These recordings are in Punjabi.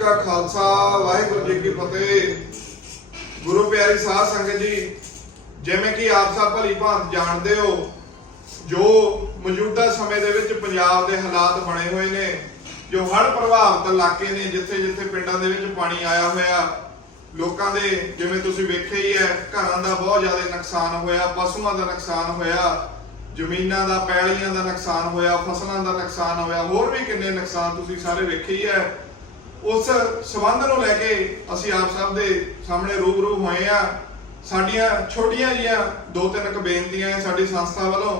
ਕਾ ਖਾਲਸਾ, ਵਾਹਿਗੁਰੂ ਜੀ ਕੀ ਫਤਿਹ। ਗੁਰੂ ਪਿਆਰੀ ਸਾਧ ਸੰਗਤ ਜੀ, ਜਿਵੇਂ ਕਿ ਆਪ ਸਭ ਭਲੀ ਭਾਂਤ ਜਾਣਦੇ ਹੋ, ਜੋ ਮੌਜੂਦਾ ਸਮੇਂ ਦੇ ਵਿੱਚ ਪੰਜਾਬ ਦੇ ਹਾਲਾਤ ਬਣੇ ਹੋਏ ਨੇ, ਜੋ ਹੜ੍ਹ ਪ੍ਰਭਾਵਿਤ ਇਲਾਕੇ ਨੇ ਜਿੱਥੇ ਜਿੱਥੇ ਪਿੰਡਾਂ ਦੇ ਵਿੱਚ ਪਾਣੀ ਆਇਆ ਹੋਇਆ, ਲੋਕਾਂ ਦੇ, ਜਿਵੇਂ ਤੁਸੀਂ ਵੇਖਿਆ ਹੀ ਹੈ, ਘਰਾਂ ਦਾ ਬਹੁਤ ਜ਼ਿਆਦਾ ਨੁਕਸਾਨ ਹੋਇਆ, ਪਸ਼ੂਆਂ ਦਾ ਨੁਕਸਾਨ ਹੋਇਆ, ਜ਼ਮੀਨਾਂ ਦਾ, ਪੈਲੀਆਂ ਦਾ ਨੁਕਸਾਨ ਹੋਇਆ, ਫਸਲਾਂ ਦਾ ਨੁਕਸਾਨ ਹੋਇਆ, ਹੋਰ ਵੀ ਕਿੰਨੇ ਨੁਕਸਾਨ ਤੁਸੀਂ ਸਾਰੇ ਵੇਖੇ ਹੀ ਹੈ। ਉਸ ਸਬੰਧ ਨੂੰ ਲੈ ਕੇ ਅਸੀਂ ਆਪ ਸਭ ਦੇ ਸਾਹਮਣੇ ਰੂਬਰੂ ਹੋਏ ਆ ਸਾਡੀਆਂ ਛੋਟੀਆਂ ਜੀਆਂ ਦੋ ਤਿੰਨ ਕੁ ਬੇਨਤੀਆਂ ਹੈ ਸਾਡੀ ਸੰਸਥਾ ਵੱਲੋਂ।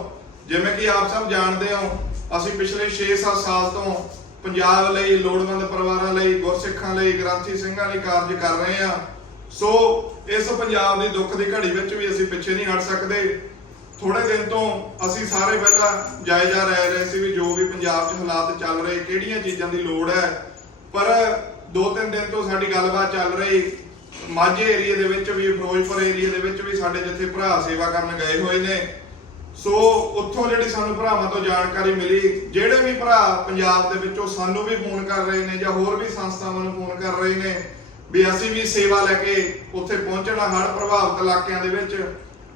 ਜਿਵੇਂ ਕਿ ਆਪ ਸਭ ਜਾਣਦੇ ਹੋ, ਅਸੀਂ ਪਿਛਲੇ 6-7 ਸਾਲ ਤੋਂ ਪੰਜਾਬ ਲਈ, ਲੋੜਵੰਦ ਪਰਿਵਾਰਾਂ ਲਈ, ਗੁਰਸਿੱਖਾਂ ਲਈ, ਗ੍ਰੰਥੀ ਸਿੰਘਾਂ ਲਈ ਕਾਰਜ ਕਰ ਰਹੇ ਆ ਸੋ ਇਸ ਪੰਜਾਬ ਦੀ ਦੁੱਖ ਦੀ ਘੜੀ ਵਿੱਚ ਵੀ ਅਸੀਂ ਪਿੱਛੇ ਨਹੀਂ ਹਟ ਸਕਦੇ। ਥੋੜੇ ਦਿਨ ਤੋਂ ਅਸੀਂ ਸਾਰੇ ਪਹਿਲਾਂ ਜਾਇਜ਼ਾ ਲੈ ਰਹੇ ਸੀ ਵੀ ਜੋ ਵੀ ਪੰਜਾਬ 'ਚ ਹਾਲਾਤ ਚੱਲ ਰਹੇ, ਕਿਹੜੀਆਂ ਚੀਜ਼ਾਂ ਦੀ ਲੋੜ ਹੈ ਪਰ ਦੋ ਤਿੰਨ ਦਿਨ ਤੋਂ ਸਾਡੀ ਗੱਲਬਾਤ ਚੱਲ ਰਹੀ, ਮਾਝੇ ਏਰੀਆ ਦੇ ਵਿੱਚ ਵੀ, ਫਿਰੋਜ਼ਪੁਰ ਏਰੀਆ ਦੇ ਵਿੱਚ ਵੀ ਸਾਡੇ ਜਿੱਥੇ ਭਰਾ ਸੇਵਾ ਕਰਨ ਗਏ ਹੋਏ ਨੇ। ਸੋ ਉੱਥੋਂ ਜਿਹੜੀ ਸਾਨੂੰ ਭਰਾਵਾਂ ਤੋਂ ਜਾਣਕਾਰੀ ਮਿਲੀ, ਜਿਹੜੇ ਵੀ ਭਰਾ ਪੰਜਾਬ ਦੇ ਵਿੱਚੋਂ ਸਾਨੂੰ ਵੀ ਫੋਨ ਕਰ ਰਹੇ ਨੇ ਜਾਂ ਹੋਰ ਵੀ ਸੰਸਥਾਵਾਂ ਨੂੰ ਫੋਨ ਕਰ ਰਹੇ ਨੇ, ਵੀ ਅਸੀਂ ਵੀ ਸੇਵਾ ਲੈ ਕੇ ਉੱਥੇ ਪਹੁੰਚਣਾ ਹੜ੍ਹ ਪ੍ਰਭਾਵਿਤ ਇਲਾਕਿਆਂ ਦੇ ਵਿੱਚ,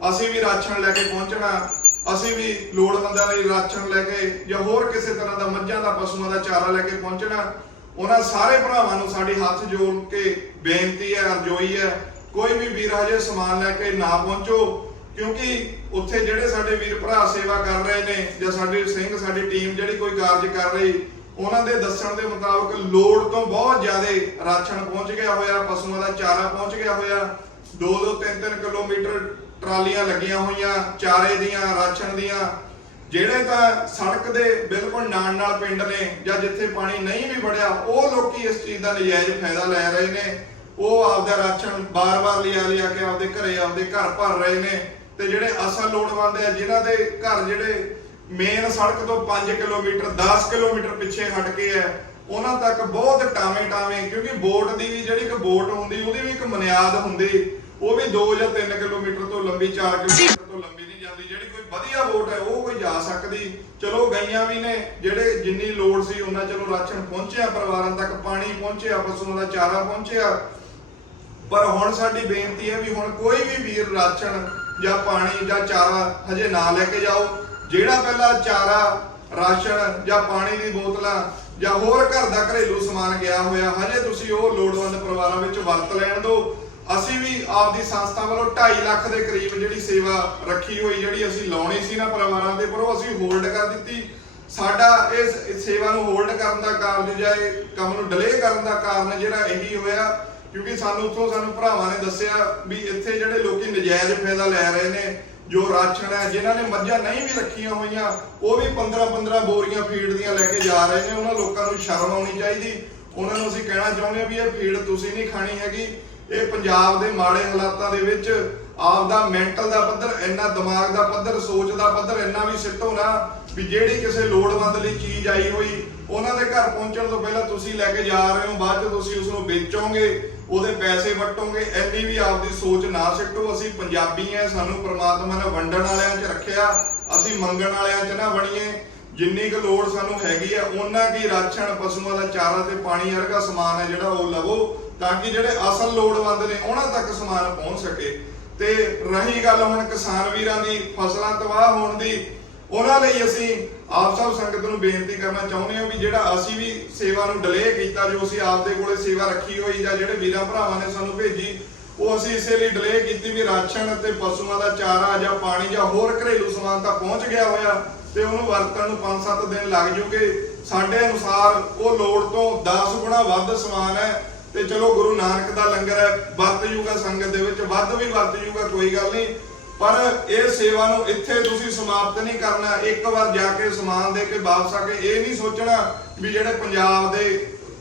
ਅਸੀਂ ਵੀ ਰਾਸ਼ਨ ਲੈ ਕੇ ਪਹੁੰਚਣਾ, ਅਸੀਂ ਵੀ ਲੋੜਵੰਦਾਂ ਲਈ ਰਾਸ਼ਨ ਲੈ ਕੇ ਜਾਂ ਹੋਰ ਕਿਸੇ ਤਰ੍ਹਾਂ ਦਾ ਮੱਝਾਂ ਦਾ ਪਸ਼ੂਆਂ ਦਾ ਚਾਰਾ ਲੈ ਕੇ ਪਹੁੰਚਣਾ ਉਹਨਾਂ ਸਾਰੇ ਭਰਾਵਾਂ ਨੂੰ ਸਾਡੀ ਹੱਥ ਜੋੜ ਕੇ ਬੇਨਤੀ ਹੈ ਅਰਜ਼ੋਈ ਹੈ, ਕੋਈ ਵੀ ਵੀਰ ਹਜੇ ਸਮਾਨ ਲੈ ਕੇ ਨਾ ਪਹੁੰਚੋ, ਕਿਉਂਕਿ ਉੱਥੇ ਜਿਹੜੇ ਸਾਡੇ ਵੀਰ ਭਰਾ ਸੇਵਾ ਕਰ ਰਹੇ ਨੇ ਜਾਂ ਸਾਡੇ ਸਿੰਘ, ਸਾਡੀ ਟੀਮ ਜਿਹੜੀ ਕੋਈ ਕਾਰਜ ਕਰ ਰਹੀ, ਉਹਨਾਂ ਦੇ ਦੱਸਣ ਦੇ ਮੁਤਾਬਕ ਲੋੜ ਤੋਂ ਬਹੁਤ ਜ਼ਿਆਦਾ ਰਾਸ਼ਨ ਪਹੁੰਚ ਗਿਆ ਹੋਇਆ, ਪਸ਼ੂਆਂ ਦਾ ਚਾਰਾ ਪਹੁੰਚ ਗਿਆ ਹੋਇਆ। 2-2 3-3 ਕਿਲੋਮੀਟਰ ਟਰਾਲੀਆਂ ਲੱਗੀਆਂ ਹੋਈਆਂ, ਚਾਰੇ ਦੀਆਂ, ਰਾਸ਼ਨ ਦੀਆਂ। ਜਿਹੜੇ ਤਾਂ ਸੜਕ ਦੇ ਬਿਲਕੁਲ ਨਾਲ ਨਾਲ ਪਿੰਡ ਨੇ ਜਾਂ ਜਿੱਥੇ ਪਾਣੀ ਨਹੀਂ ਵੀ ਵੜਿਆ, ਉਹ ਲੋਕੀ ਇਸ ਚੀਜ਼ ਦਾ ਨਜਾਇਜ਼ ਫਾਇਦਾ ਲੈ ਰਹੇ ਨੇ। ਉਹ ਆਪਦਾ ਰਾਸ਼ਨ ਬਾਰ-ਬਾਰ ਲਿਆ ਲਿਆ ਕੇ ਆਪਦੇ ਘਰੇ, ਆਪਦੇ ਘਰ ਭਰ ਰਹੇ ਨੇ। ਤੇ ਜਿਹੜੇ ਅਸਲ ਲੋੜਵੰਦ ਆ, ਜਿਨ੍ਹਾਂ ਦੇ ਘਰ ਜਿਹੜੇ ਮੇਨ ਸੜਕ ਤੋਂ 5 ਕਿਲੋਮੀਟਰ 10 ਕਿਲੋਮੀਟਰ ਪਿੱਛੇ ਹਟ ਕੇ ਹੈ ਉਹਨਾਂ ਤੱਕ ਬਹੁਤ ਟਾਵੇਂ ਟਾਵੇਂ ਕਿਉਂਕਿ ਬੋਟ ਦੀ ਵੀ ਜਿਹੜੀ ਇੱਕ ਬੋਟ ਹੁੰਦੀ, ਉਹਦੀ ਵੀ ਇੱਕ ਮਨਿਆਦ ਹੁੰਦੀ। ਉਹ ਵੀ 2 ਜਾਂ 3 ਕਿਲੋਮੀਟਰ ਤੋਂ ਲੰਬੀ 4 ਕਿਲੋਮੀਟਰ ਤੋਂ ਲੰਬੀ ਨਹੀਂ ਜਾਂਦੀ। ਜਿਹੜੀ ਜਾ ਸਕਦੀ। ਚਲੋ ਗਈਆਂ ਵੀ ਨੇ, ਜਿਹੜੇ ਜਿੰਨੀ ਲੋੜ ਸੀ ਉਹਨਾਂ ਚਲੋ ਰਾਸ਼ਨ ਪਹੁੰਚਿਆ, ਪਰਿਵਾਰਾਂ ਤੱਕ ਪਾਣੀ ਪਹੁੰਚਿਆ, ਪਸ਼ੂਆਂ ਦਾ ਚਾਰਾ ਪਹੁੰਚਿਆ। ਪਰ ਹੁਣ ਸਾਡੀ ਬੇਨਤੀ ਹੈ ਵੀ ਹੁਣ ਕੋਈ ਵੀ ਵੀਰ ਰਾਸ਼ਨ ਜਾਂ ਪਾਣੀ ਜਾਂ ਚਾਰਾ ਹਜੇ ਨਾ ਲੈ ਕੇ ਜਾਓ। ਜਿਹੜਾ ਪਹਿਲਾਂ ਚਾਰਾ, ਰਾਸ਼ਨ ਜਾਂ ਪਾਣੀ ਦੀ ਬੋਤਲਾਂ ਜਾਂ ਹੋਰ ਘਰ ਦਾ ਘਰੇਲੂ ਸਮਾਨ ਗਿਆ ਹੋਇਆ, ਹਜੇ ਤੁਸੀਂ ਉਹ ਲੋੜਵੰਦ ਪਰਿਵਾਰਾਂ ਵਿੱਚ ਵਰਤ ਲੈਣ ਦਿਓ। ਅਸੀਂ ਵੀ ਆਪਦੀ ਸੰਸਥਾ ਵੱਲੋਂ 2.5 ਲੱਖ ਦੇ ਕਰੀਬ ਜਿਹੜੀ ਸੇਵਾ ਰੱਖੀ ਹੋਈ, ਜਿਹੜੀ ਅਸੀਂ ਲਾਉਣੀ ਸੀ ਨਾ ਪਰਿਵਾਰਾਂ ਦੇ, ਪਰ ਉਹ ਅਸੀਂ ਹੋਲਡ ਕਰ ਦਿੱਤੀ। ਸਾਡਾ ਇਸ ਸੇਵਾ ਨੂੰ ਹੋਲਡ ਕਰਨ ਦਾ ਕਾਰਨ ਜਾਂ ਇਹ ਕੰਮ ਨੂੰ ਡਿਲੇ ਕਰਨ ਦਾ ਕਾਰਨ ਜਿਹੜਾ ਇਹੀ ਹੋਇਆ, ਕਿਉਂਕਿ ਸਾਨੂੰ ਉੱਥੋਂ ਸਾਨੂੰ ਭਰਾਵਾਂ ਨੇ ਦੱਸਿਆ ਵੀ ਇੱਥੇ ਜਿਹੜੇ ਲੋਕੀ ਨਜਾਇਜ਼ ਫਾਇਦਾ ਲੈ ਰਹੇ ਨੇ, ਜੋ ਰਾਸ਼ਨ ਹੈ, ਜਿਨ੍ਹਾਂ ਨੇ ਮੱਝਾਂ ਨਹੀਂ ਵੀ ਰੱਖੀਆਂ ਹੋਈਆਂ, ਉਹ ਵੀ 15 15 ਬੋਰੀਆਂ ਫੀਡ ਦੀਆਂ ਲੈ ਕੇ ਜਾ ਰਹੇ ਨੇ। ਉਹਨਾਂ ਲੋਕਾਂ ਨੂੰ ਸ਼ਰਮ ਆਉਣੀ ਚਾਹੀਦੀ। ਉਹਨਾਂ ਨੂੰ ਅਸੀਂ ਕਹਿਣਾ ਚਾਹੁੰਦੇ ਹਾਂ ਵੀ ਇਹ ਫੀਡ ਤੁਸੀਂ ਨਹੀਂ ਖਾਣੀ ਹੈਗੀ। ਇਹ ਪੰਜਾਬ ਦੇ ਮਾੜੇ ਹਾਲਾਤਾਂ ਦੇ ਵਿੱਚ ਆਪਦਾ ਮੈਂਟਲ ਦਾ ਪੱਧਰ, ਇੰਨਾ ਦਿਮਾਗ ਦਾ ਪੱਧਰ, ਸੋਚ ਦਾ ਪੱਧਰ ਇੰਨਾ ਵੀ ਸਿੱਟੋ ਨਾ ਵੀ ਜਿਹੜੀ ਕਿਸੇ ਲੋੜਵੰਦ ਲਈ ਚੀਜ਼ ਆਈ ਹੋਈ, ਉਹਨਾਂ ਦੇ ਘਰ ਪਹੁੰਚਣ ਤੋਂ ਪਹਿਲਾਂ ਤੁਸੀਂ ਲੈ ਕੇ ਜਾ ਰਹੇ ਹੋ, ਬਾਅਦ ਚ ਤੁਸੀਂ ਉਸ ਨੂੰ ਵੇਚੋਗੇ, ਉਹਦੇ ਪੈਸੇ ਵਟੋਗੇ, ਇੰਨੀ ਵੀ ਆਪਦੀ ਸੋਚ ਨਾ ਸਿੱਟੋ, ਅਸੀਂ ਪੰਜਾਬੀ ਐ, ਸਾਨੂੰ ਪ੍ਰਮਾਤਮਾ ਨੇ ਵੰਡਣ ਵਾਲਿਆਂ 'ਚ ਰੱਖਿਆ, ਅਸੀਂ ਮੰਗਣ ਵਾਲਿਆਂ 'ਚ ਨਾ ਬਣੀਏ ਜਿੰਨੀ ਕੁ ਲੋੜ ਸਾਨੂੰ ਹੈਗੀ ਆ ਉਹਨਾਂ ਕੀ ਰਾਸ਼ਨ, ਪਸ਼ੂਆਂ ਦਾ ਚਾਰਾ ਤੇ ਪਾਣੀ ਵਰਗਾ ਸਮਾਨ ਹੈ ਜਿਹੜਾ ਉਹ ਲਵੋ ਤਾਂ ਕਿ ਜਿਹੜੇ ਅਸਲ ਲੋੜਵੰਦ ਨੇ ਉਹਨਾਂ ਤੱਕ ਸਮਾਨ ਪਹੁੰਚ ਸਕੇ। ਤੇ ਰਹੀ ਗੱਲ ਹੁਣ ਕਿਸਾਨ ਵੀਰਾਂ ਦੀ, ਫਸਲਾਂ ਤਬਾਹ ਹੋਣ ਦੀ, ਉਹਨਾਂ ਲਈ ਅਸੀਂ ਆਪ ਸਭ ਸੰਗਤ ਨੂੰ ਬੇਨਤੀ ਕਰਨਾ ਚਾਹੁੰਦੇ ਹਾਂ ਵੀ ਜਿਹੜਾ ਅਸੀਂ ਵੀ ਸੇਵਾ ਨੂੰ ਡਿਲੇ ਕੀਤਾ, ਜੋ ਅਸੀਂ ਆਪਦੇ ਕੋਲੇ ਸੇਵਾ ਰੱਖੀ ਹੋਈ ਜਾਂ ਜਿਹੜੇ ਵੀਰਾਂ ਭਰਾਵਾਂ ਨੇ ਸਾਨੂੰ ਭੇਜੀ, ਉਹ ਅਸੀਂ ਇਸੇ ਲਈ ਡਿਲੇ ਕੀਤੀ ਵੀ ਰਾਸ਼ਨ ਅਤੇ ਪਸ਼ੂਆਂ ਦਾ ਚਾਰਾ ਜਾਂ ਪਾਣੀ ਜਾਂ ਹੋਰ ਘਰੇਲੂ ਸਮਾਨ ਤਾਂ ਪਹੁੰਚ ਗਿਆ ਹੋਇਆ ਤੇ ਉਹਨੂੰ ਵਰਤਣ ਨੂੰ 5-7 ਦਿਨ ਲੱਗ ਜੂਗੇ। ਸਾਡੇ ਅਨੁਸਾਰ ਉਹ ਲੋੜ ਤੋਂ 10 ਗੁਣਾ ਵੱਧ ਸਮਾਨ ਹੈ। ਤੇ ਚਲੋ ਗੁਰੂ ਨਾਨਕ ਦਾ ਲੰਗਰ ਹੈ ਵਰਤ ਜੂਗਾ ਸੰਗਤ ਦੇ ਵਿੱਚ, ਵੱਧ ਵੀ ਵਰਤ ਜੂਗਾ, ਕੋਈ ਗੱਲ ਨਹੀਂ। ਪਰ ਇਹ ਸੇਵਾ ਨੂੰ ਇੱਥੇ ਤੁਸੀਂ ਸਮਾਪਤ ਨਹੀਂ ਕਰਨਾ, ਇੱਕ ਵਾਰ ਜਾ ਕੇ ਸਮਾਨ ਦੇ ਕੇ ਵਾਪਸ ਆ ਕੇ ਇਹ ਨਹੀਂ ਸੋਚਣਾ ਵੀ ਜਿਹੜੇ ਪੰਜਾਬ ਦੇ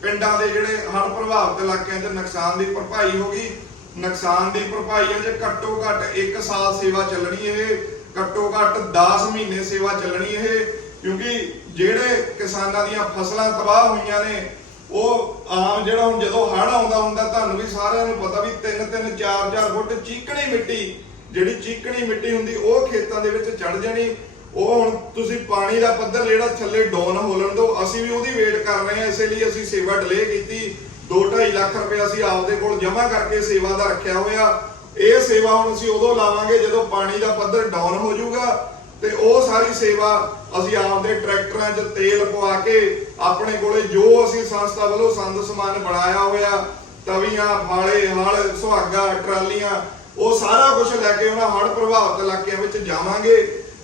ਪਿੰਡਾਂ ਦੇ ਜਿਹੜੇ ਹੜ੍ਹ ਪ੍ਰਭਾਵਿਤ ਇਲਾਕਿਆਂ 'ਚ ਨੁਕਸਾਨ ਦੀ ਭਰਪਾਈ ਹੋ ਗਈ, ਨੁਕਸਾਨ ਦੀ ਭਰਪਾਈ ਹੈ ਜੇ ਘੱਟੋ ਘੱਟ 1 ਸਾਲ ਸੇਵਾ ਚੱਲਣੀ ਇਹ, ਘੱਟੋ ਘੱਟ 10 ਮਹੀਨੇ ਸੇਵਾ ਚੱਲਣੀ ਇਹ, ਕਿਉਂਕਿ ਜਿਹੜੇ ਕਿਸਾਨਾਂ ਦੀਆਂ ਫਸਲਾਂ ਤਬਾਹ ਹੋਈਆਂ ਨੇ ਉਹ ਆਮ ਜਿਹੜਾ ਹੁਣ ਜਦੋਂ ਹੜ ਆਉਂਦਾ ਹੁੰਦਾ, ਤੁਹਾਨੂੰ ਵੀ ਸਾਰਿਆਂ ਨੂੰ ਪਤਾ ਵੀ 3 3 4 4 ਫੁੱਟ ਚੀਕਣੀ ਮਿੱਟੀ, ਜਿਹੜੀ ਚੀਕਣੀ ਮਿੱਟੀ ਹੁੰਦੀ, ਉਹ ਖੇਤਾਂ ਦੇ ਵਿੱਚ ਚੜ ਜਾਣੀ। ਉਹ ਹੁਣ ਤੁਸੀਂ ਪਾਣੀ ਦਾ ਪੱਧਰ ਜਿਹੜਾ ਥੱਲੇ ਡਾਊਨ ਹੋਲਣ ਤੋਂ, ਅਸੀਂ ਵੀ ਉਹਦੀ ਵੇਟ ਕਰ ਰਹੇ ਹਾਂ, ਇਸੇ ਲਈ ਅਸੀਂ ਸੇਵਾ ਡਿਲੇ ਕੀਤੀ। 2.5 ਲੱਖ ਰੁਪਏ ਅਸੀਂ ਆਪਦੇ ਕੋਲ ਜਮ੍ਹਾਂ ਕਰਕੇ ਸੇਵਾ ਦਾ ਰੱਖਿਆ ਹੋਇਆ। ਇਹ ਸੇਵਾ ਹੁਣ ਅਸੀਂ ਉਦੋਂ ਲਾਵਾਂਗੇ ਜਦੋਂ ਪਾਣੀ ਦਾ ਪੱਧਰ ਡਾਊਨ ਹੋ ਜਾਊਗਾ। ਤੇ ਉਹ ਸਾਰੀ ਸੇਵਾ ਅਸੀਂ ਆਪਦੇ ਟਰੈਕਟਰਾਂ 'ਚ ਤੇਲ ਪਵਾ ਕੇ ਆਪਣੇ ਕੋਲੇ ਜੋ ਅਸੀਂ ਸੰਸਥਾ ਵੱਲੋਂ ਸੰਦ ਸਮਾਨ ਬਣਾਇਆ ਹੋਇਆ, ਤਵੀਆਂ, ਫਾਲੇ, ਹਲ, ਸੁਹਾਗਾ, ਟਰਾਲੀਆਂ, ਉਹ ਸਾਰਾ ਕੁਝ ਲੈ ਕੇ ਉਹਨਾਂ ਹੜ੍ਹ ਪ੍ਰਭਾਵਿਤ ਇਲਾਕਿਆਂ ਵਿੱਚ ਜਾਵਾਂਗੇ।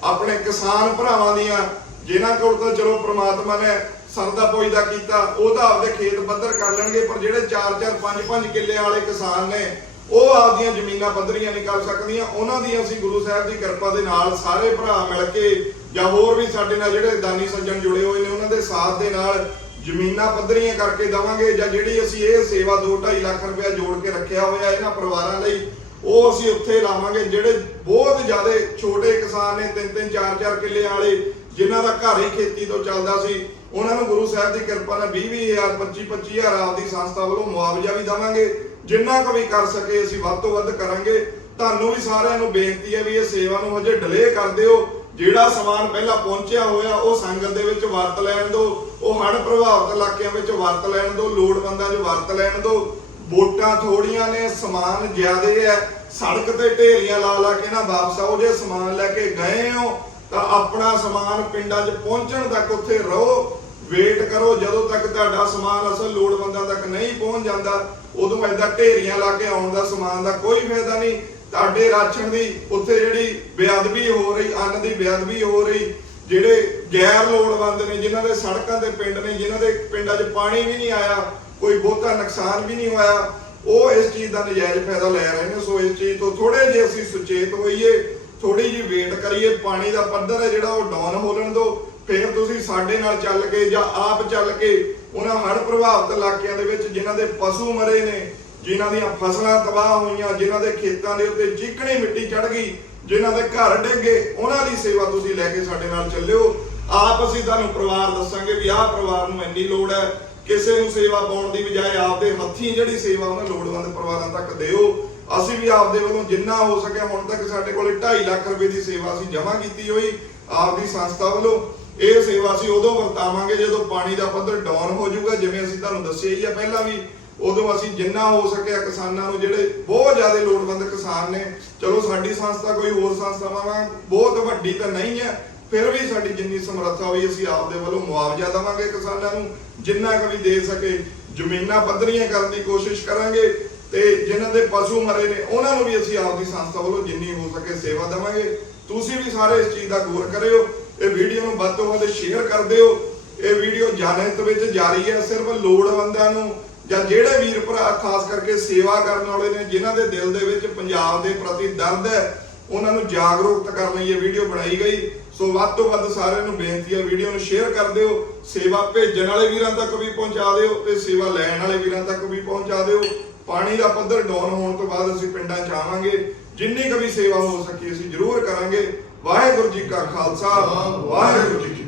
ਆਪਣੇ ਕਿਸਾਨ ਭਰਾਵਾਂ ਦੀਆਂ, ਜਿਨ੍ਹਾਂ ਕੋਲ ਤਾਂ ਚਲੋ ਪ੍ਰਮਾਤਮਾ ਨੇ ਸਰਦਾ ਪੁੱਜਦਾ ਕੀਤਾ, ਉਹ ਤਾਂ ਆਪਦੇ ਖੇਤ ਪੱਧਰ ਕਰ ਲੈਣਗੇ, ਪਰ ਜਿਹੜੇ 4-4 5-5 ਕਿੱਲੇ ਵਾਲੇ ਕਿਸਾਨ ਨੇ, ਉਹ ਆਪਦੀਆਂ ਜ਼ਮੀਨਾਂ ਪੱਧਰੀਆਂ ਨਹੀਂ ਕਰ ਸਕਦੀਆਂ। ਉਹਨਾਂ ਦੀ ਅਸੀਂ ਗੁਰੂ ਸਾਹਿਬ ਦੀ ਕਿਰਪਾ ਦੇ ਨਾਲ ਸਾਰੇ ਭਰਾ ਮਿਲ ਕੇ ਜਾਂ ਹੋਰ ਵੀ ਸਾਡੇ ਨਾਲ ਜਿਹੜੇ ਦਾਨੀ ਸੱਜਣ ਜੁੜੇ ਹੋਏ ਨੇ, ਉਹਨਾਂ ਦੇ ਸਾਥ ਦੇ ਨਾਲ ਜ਼ਮੀਨਾਂ ਪੱਧਰੀਆਂ ਕਰਕੇ ਦਵਾਂਗੇ ਜਾਂ ਜਿਹੜੀ ਅਸੀਂ ਇਹ ਸੇਵਾ 2.5 ਲੱਖ ਰੁਪਇਆ ਜੋੜ ਕੇ ਰੱਖਿਆ ਹੋਇਆ ਇਹਨਾਂ ਪਰਿਵਾਰਾਂ ਲਈ, ਉਹ ਅਸੀਂ ਉੱਥੇ ਲਾਵਾਂਗੇ। ਜਿਹੜੇ ਬਹੁਤ ਜ਼ਿਆਦਾ ਛੋਟੇ ਕਿਸਾਨ ਨੇ, ਤਿੰਨ ਤਿੰਨ, ਚਾਰ ਚਾਰ ਕਿੱਲੇ ਵਾਲੇ, ਜਿਨ੍ਹਾਂ ਦਾ ਘਰ ਹੀ ਖੇਤੀ ਤੋਂ ਚੱਲਦਾ ਸੀ, ਉਹਨਾਂ ਨੂੰ ਗੁਰੂ ਸਾਹਿਬ ਦੀ ਕਿਰਪਾ ਨਾਲ 20 20000 25 25000 ਆਪਦੀ ਸੰਸਥਾ ਵੱਲੋਂ ਮੁਆਵਜ਼ਾ ਵੀ ਦੇਵਾਂਗੇ। ਜਿੰਨਾ ਕੁ ਵੀ ਕਰ ਸਕੇ, ਅਸੀਂ ਵੱਧ ਤੋਂ ਵੱਧ ਕਰਾਂਗੇ। ਤੁਹਾਨੂੰ ਵੀ ਸਾਰਿਆਂ ਨੂੰ ਬੇਨਤੀ ਹੈ ਵੀ ਇਹ ਸੇਵਾ ਨੂੰ ਹਜੇ ਡਿਲੇ ਕਰ ਦਿਓ। ਜਿਹੜਾ ਸਮਾਨ ਪਹਿਲਾਂ ਪਹੁੰਚਿਆ ਹੋਇਆ, ਉਹ ਸੰਗਤ ਦੇ ਵਿੱਚ ਵਰਤ ਲੈਣ ਦਿਓ ਉਹ ਹੜ੍ਹ ਪ੍ਰਭਾਵਿਤ ਇਲਾਕਿਆਂ ਵਿੱਚ ਵਰਤ ਲੈਣ ਦਿਓ ਲੋੜਵੰਦਾਂ 'ਚ ਵਰਤ ਲੈਣ ਦਿਓ ਵੋਟਾਂ ਥੋੜੀਆਂ ਨੇ, ਸਮਾਨ ਜ਼ਿਆਦੇ ਹੈ, ਸੜਕ ਤੇ ਢੇਰੀਆਂ ਲਾ ਲਾ ਕੇ ਨਾ ਵਾਪਸ ਆਓ। ਜੇ ਸਮਾਨ ਲੈ ਕੇ ਗਏ ਹੋ, ਤਾਂ ਆਪਣਾ ਸਮਾਨ ਪਿੰਡਾਂ 'ਚ ਪਹੁੰਚਣ ਤੱਕ ਉੱਥੇ ਰਹੋ। ਵੇਟ ਕਰੋ, ਜਦੋਂ ਤੱਕ ਤੁਹਾਡਾ ਸਮਾਨ ਅਸਲ ਲੋੜਵੰਦਾਂ ਤੱਕ ਨਹੀਂ ਪਹੁੰਚ ਜਾਂਦਾ, ਉਦੋਂ ਐਦਾਂ ਢੇਰੀਆਂ ਲਾ ਕੇ ਆਉਣ ਦਾ ਸਮਾਨ ਦਾ ਕੋਈ ਫਾਇਦਾ ਨਹੀਂ। ਤੁਹਾਡੇ ਰਾਸ਼ਨ ਦੀ ਉੱਥੇ ਜਿਹੜੀ ਬੇਅਦਬੀ ਹੋ ਰਹੀ, ਅੰਨ ਦੀ ਬੇਅਦਬੀ ਹੋ ਰਹੀ, ਜਿਹੜੇ ਗੈਰ ਲੋੜਵੰਦ ਨੇ, ਜਿਨ੍ਹਾਂ ਦੇ ਸੜਕਾਂ ਤੇ ਪਿੰਡ ਨੇ, ਜਿਨ੍ਹਾਂ ਦੇ ਪਿੰਡਾਂ 'ਚ ਪਾਣੀ ਵੀ ਨਹੀਂ ਆਇਆ, ਕੋਈ ਬਹੁਤਾ ਨੁਕਸਾਨ ਵੀ ਨਹੀਂ ਹੋਇਆ, ਉਹ ਇਸ ਚੀਜ਼ ਦਾ ਨਜਾਇਜ਼ ਫਾਇਦਾ ਲੈ ਰਹੇ ਨੇ। ਸੋ ਇਸ ਚੀਜ਼ ਤੋਂ ਥੋੜੇ ਜੇ ਅਸੀਂ ਸੁਚੇਤ ਹੋਈਏ ਥੋੜੀ ਜਿਹੀ ਵੇਟ ਕਰੀਏ, ਪਾਣੀ ਦਾ ਪੱਧਰ ਹੈ ਜਿਹੜਾ ਉਹ ਡਾਊਨ ਹੋ ਲੈਣ ਦਿਓ ਫਿਰ ਤੁਸੀਂ ਸਾਡੇ ਨਾਲ ਚੱਲ ਕੇ ਜਾਂ ਆਪ ਚੱਲ ਕੇ ਉਹਨਾਂ ਹੜ ਪ੍ਰਭਾਵਿਤ ਇਲਾਕਿਆਂ ਦੇ ਵਿੱਚ ਜਿਨ੍ਹਾਂ ਦੇ ਪਸ਼ੂ ਮਰੇ ਨੇ ਜਿਨ੍ਹਾਂ ਦੀਆਂ ਫਸਲਾਂ ਤਬਾਹ ਹੋਈਆਂ, ਜਿਨ੍ਹਾਂ ਦੇ ਖੇਤਾਂ ਦੇ ਉੱਤੇ ਚੀਕਣੀ ਮਿੱਟੀ ਚੜ ਗਈ, ਜਿਨ੍ਹਾਂ ਦੇ ਘਰ ਡਿੱਗੇ, ਉਹਨਾਂ ਦੀ ਸੇਵਾ ਤੁਸੀਂ ਲੈ ਕੇ ਸਾਡੇ ਨਾਲ ਚੱਲਿਓ। ਆਪ ਅਸੀਂ ਤੁਹਾਨੂੰ ਪਰਿਵਾਰ ਦੱਸਾਂਗੇ ਵੀ ਆਹ ਪਰਿਵਾਰ ਨੂੰ ਇੰਨੀ ਲੋੜ ਹੈ। ਕਿਸੇ ਨੂੰ ਸੇਵਾ ਪਾਉਣ ਦੀ ਬਜਾਏ ਆਪਦੇ ਹੱਥੀਂ ਜਿਹੜੀ ਸੇਵਾ ਉਹਨਾਂ ਲੋੜਵੰਦ ਪਰਿਵਾਰਾਂ ਤੱਕ ਦਿਓ। ਅਸੀਂ ਵੀ ਆਪਦੇ ਵੱਲੋਂ ਜਿੰਨਾ ਹੋ ਸਕਿਆ ਹੁਣ ਤੱਕ ਸਾਡੇ ਕੋਲੇ 2.5 ਲੱਖ ਰੁਪਏ ਦੀ ਸੇਵਾ ਅਸੀਂ ਜਮ੍ਹਾਂ ਕੀਤੀ ਹੋਈ, ਆਪਦੀ ਸੰਸਥਾ ਵੱਲੋਂ। ਇਹ ਸੇਵਾ ਅਸੀਂ ਉਦੋਂ ਵਰਤਾਵਾਂਗੇ ਜਦੋਂ ਪਾਣੀ ਦਾ ਪੱਧਰ ਡਾਊਨ ਹੋ ਜਾਊਗਾ, ਜਿਵੇਂ ਅਸੀਂ ਤੁਹਾਨੂੰ ਦੱਸਿਆ ਹੀ ਆ ਪਹਿਲਾਂ ਵੀ। ਉਦੋਂ ਅਸੀਂ ਜਿੰਨਾ ਹੋ ਸਕਿਆ ਕਿਸਾਨਾਂ ਨੂੰ, ਜਿਹੜੇ ਬਹੁਤ ਜ਼ਿਆਦਾ ਲੋੜਵੰਦ ਕਿਸਾਨ ਨੇ, ਚਲੋ ਸਾਡੀ ਸੰਸਥਾ ਕੋਈ ਹੋਰ ਸੰਸਥਾਵਾਂ ਵਾਂਗ ਬਹੁਤ ਵੱਡੀ ਤਾਂ ਨਹੀਂ ਹੈ, ਫਿਰ ਵੀ ਸਾਡੀ ਜਿੰਨੀ ਸਮਰੱਥਾ ਹੋਈ, ਅਸੀਂ ਆਪਦੇ ਵੱਲੋਂ ਮੁਆਵਜ਼ਾ ਦੇਵਾਂਗੇ ਕਿਸਾਨਾਂ ਨੂੰ, ਜਿੰਨਾ ਕੁ ਵੀ ਦੇ ਸਕੇ, ਜ਼ਮੀਨਾਂ ਪੱਧਰੀਆਂ ਕਰਨ ਦੀ ਕੋਸ਼ਿਸ਼ ਕਰਾਂਗੇ, ਤੇ ਜਿਨ੍ਹਾਂ ਦੇ ਪਸ਼ੂ ਮਰੇ ਨੇ, ਉਹਨਾਂ ਨੂੰ ਵੀ ਅਸੀਂ ਆਪਦੀ ਸੰਸਥਾ ਵੱਲੋਂ ਜਿੰਨੀ ਹੋ ਸਕੇ ਸੇਵਾ ਦੇਵਾਂਗੇ। ਤੁਸੀਂ ਵੀ ਸਾਰੇ ਇਸ ਚੀਜ਼ ਦਾ ਗੌਰ ਕਰਿਓ, ਇਹ ਵੀਡੀਓ ਨੂੰ ਵੱਧ ਤੋਂ ਵੱਧ ਸ਼ੇਅਰ ਕਰ ਦਿਓ। ਇਹ ਵੀਡੀਓ ਜਨਹਿਤ ਵਿੱਚ ਜਾਰੀ ਹੈ, ਸਿਰਫ ਲੋੜਵੰਦਾਂ ਨੂੰ ਜਾਂ ਜਿਹੜੇ ਵੀਰ ਭਰਾ ਖਾਸ ਕਰਕੇ ਸੇਵਾ ਕਰਨ ਵਾਲੇ ਨੇ, ਜਿਨ੍ਹਾਂ ਦੇ ਦਿਲ ਦੇ ਵਿੱਚ ਪੰਜਾਬ ਦੇ ਪ੍ਰਤੀ ਦਰਦ ਹੈ, ਉਹਨਾਂ ਨੂੰ ਜਾਗਰੂਕਤ ਕਰਨ ਲਈ ਇਹ ਵੀਡੀਓ ਬਣਾਈ ਗਈ। ਸੋ ਵੱਧ ਤੋਂ ਵੱਧ ਸਾਰਿਆਂ ਨੂੰ ਬੇਨਤੀ ਹੈ, ਵੀਡੀਓ ਨੂੰ ਸ਼ੇਅਰ ਕਰ ਦਿਓ, ਸੇਵਾ ਭੇਜਣ ਵਾਲੇ ਵੀਰਾਂ ਤੱਕ ਵੀ ਪਹੁੰਚਾ ਦਿਓ ਤੇ ਸੇਵਾ ਲੈਣ ਵਾਲੇ ਵੀਰਾਂ ਤੱਕ ਵੀ ਪਹੁੰਚਾ ਦਿਓ। ਪਾਣੀ ਦਾ ਪੱਧਰ ਡਾਊਨ ਹੋਣ ਤੋਂ ਬਾਅਦ ਅਸੀਂ ਪਿੰਡਾਂ 'ਚ ਆਵਾਂਗੇ। ਜਿੰਨੀ ਕੁ ਵੀ ਸੇਵਾ ਹੋ ਸਕੀ ਅਸੀਂ ਜ਼ਰੂਰ ਕਰਾਂਗੇ। ਵਾਹਿਗੁਰੂ ਜੀ ਕਾ ਖਾਲਸਾ, ਵਾਹਿਗੁਰੂ ਜੀ